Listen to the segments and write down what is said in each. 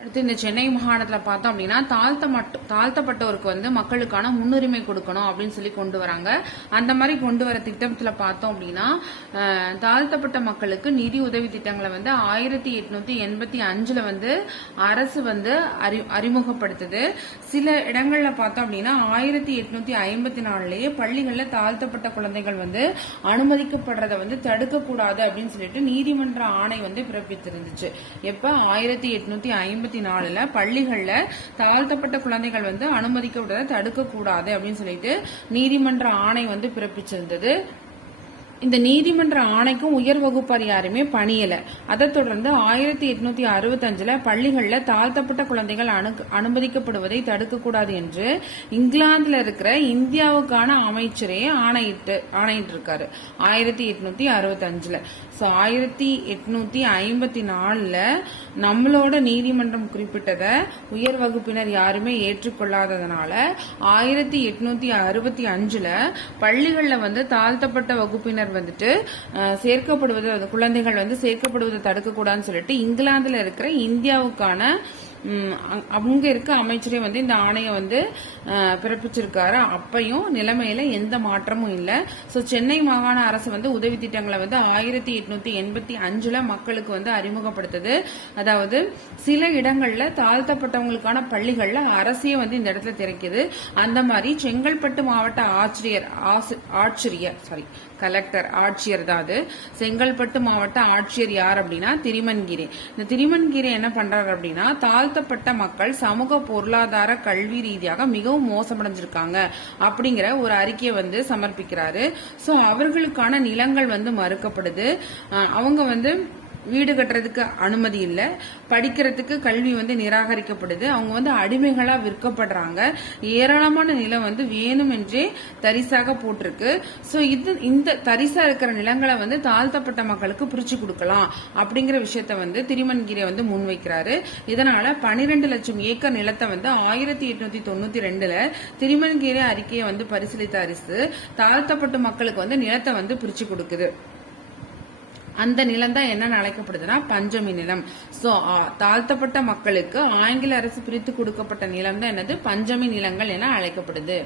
அடுத்து இந்த சென்னை மாகாணத்தில் பார்த்தோம் அப்படின்னா தாழ்த்தப்பட்டோருக்கு மக்களுக்கான முன்னுரிமை கொடுக்கணும் அப்படின்னு சொல்லி கொண்டு வராங்க. அந்த மாதிரி கொண்டு வர திட்டத்தில் பார்த்தோம் அப்படின்னா தாழ்த்தப்பட்ட மக்களுக்கு நிதி உதவி திட்டங்களை 1885 அரசு அறிமுகப்படுத்துது. சில இடங்கள்ல பார்த்தோம் அப்படின்னா 1854 பள்ளிகளில் தாழ்த்தப்பட்ட குழந்தைகள் அனுமதிக்கப்படுறதை தடுக்க கூடாது அப்படின்னு சொல்லிட்டு நீதிமன்ற ஆணை பிறப்பித்திருந்துச்சு. எப்ப 1854 பள்ளிகள்ல தாழ்த்தப்பட்ட குழந்தைகள் அனுமதிக்க விடுறதை தடுக்க கூடாது அப்படின்னு சொல்லிட்டு நீதிமன்ற ஆணை பிறப்பிச்சிருந்தது. இந்த நீதிமன்ற ஆணைக்கும் உயர் வகுப்பார் யாருமே பணியல. அதை தொடர்ந்து 1865 பள்ளிகள்ல தாழ்த்தப்பட்ட குழந்தைகள் அனுமதிக்கப்படுவதை தடுக்கக்கூடாது என்று இங்கிலாந்துல இருக்கிற இந்தியாவுக்கான அமைச்சரே ஆணையிட்டு இருக்காரு 1865. 1854 நம்மளோட நீதிமன்றம் குறிப்பிட்டதை உயர் வகுப்பினர் யாருமே ஏற்றுக்கொள்ளாததுனால 1865 பள்ளிகள்ல தாழ்த்தப்பட்ட வகுப்பினர் சேர்க்கப்படுவது குழந்தைகள் சேர்க்கப்படுவதை தடுக்க கூடாதுன்னு சொல்லிட்டு இங்கிலாந்துல இருக்கிற இந்தியாவுக்கான அங்க இருக்க அமைச்சரே இந்த ஆணையை பிறப்பிச்சிருக்காரு. அப்பையும் நிலைமையில எந்த மாற்றமும் இல்ல. சென்னை மாகாண அரசு உதவி திட்டங்களை 1885 மக்களுக்கு அறிமுகப்படுத்துது. அதாவது சில இடங்கள்ல தாழ்த்தப்பட்டவங்களுக்கான பள்ளிகள்ல அரசே இந்த இடத்துல திறக்குது. அந்த மாதிரி செங்கல்பட்டு மாவட்ட ஆட்சியர் தான் அது. செங்கல்பட்டு மாவட்ட ஆட்சியர் யார் அப்படின்னா திரிமன்கிரி. இந்த திரிமன்கிரி என்ன பண்றாரு அப்படின்னா தாழ்த்தப்பட்ட மக்கள் சமூக பொருளாதார கல்வி ரீதியாக மிகவும் மோசமடைஞ்சிருக்காங்க அப்படிங்கிற ஒரு அறிக்கையை சமர்ப்பிக்கிறாரு. சோ அவர்களுக்கான நிலங்கள் மறுக்கப்படுது. அவங்க வீடு கட்டுறதுக்கு அனுமதி இல்லை, படிக்கிறதுக்கு கல்வி நிராகரிக்கப்படுது. அவங்க அடிமைகளா விற்கப்படுறாங்க. ஏராளமான நிலம் வேணும் என்றே தரிசாக போட்டிருக்கு. சோ இந்த தரிசா இருக்கிற நிலங்களை தாழ்த்தப்பட்ட மக்களுக்கு பிரிச்சு கொடுக்கலாம் அப்படிங்கிற விஷயத்த திரிமன்கிரி முன்வைக்கிறாரு. இதனால 12 லட்சம் ஏக்கர் நிலத்தை 1892 திரிமன்கிரி அறிக்கையை பரிசீலித்த அரசு தாழ்த்தப்பட்ட மக்களுக்கு நிலத்தை பிரிச்சு கொடுக்குது. அந்த நிலம் தான் என்ன அழைக்கப்படுதுன்னா பஞ்சமி நிலம். சோ தாழ்த்தப்பட்ட மக்களுக்கு ஆங்கில அரசு பிரித்து கொடுக்கப்பட்ட நிலம் தான் என்னது பஞ்சமி நிலங்கள் என அழைக்கப்படுது.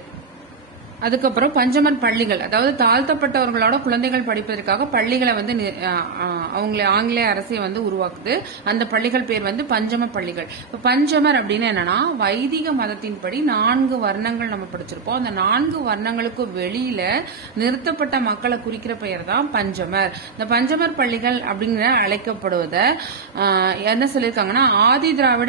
அதுக்கப்புறம் பஞ்சமர் பள்ளிகள், அதாவது தாழ்த்தப்பட்டவர்களோட குழந்தைகள் படிப்பதற்காக பள்ளிகளை அவங்கள ஆங்கிலேய அரசை உருவாக்குது. அந்த பள்ளிகள் பேர் பஞ்சம பள்ளிகள். பஞ்சமர் அப்படின்னு என்னன்னா வைதிக மதத்தின்படி 4 வர்ணங்கள் நம்ம படிச்சிருப்போம். அந்த 4 வர்ணங்களுக்கு வெளியில நிறுத்தப்பட்ட மக்களை குறிக்கிற பெயர் தான் பஞ்சமர். இந்த பஞ்சமர் பள்ளிகள் அப்படின்னு அழைக்கப்படுவத என்ன சொல்லியிருக்காங்கன்னா ஆதி திராவிட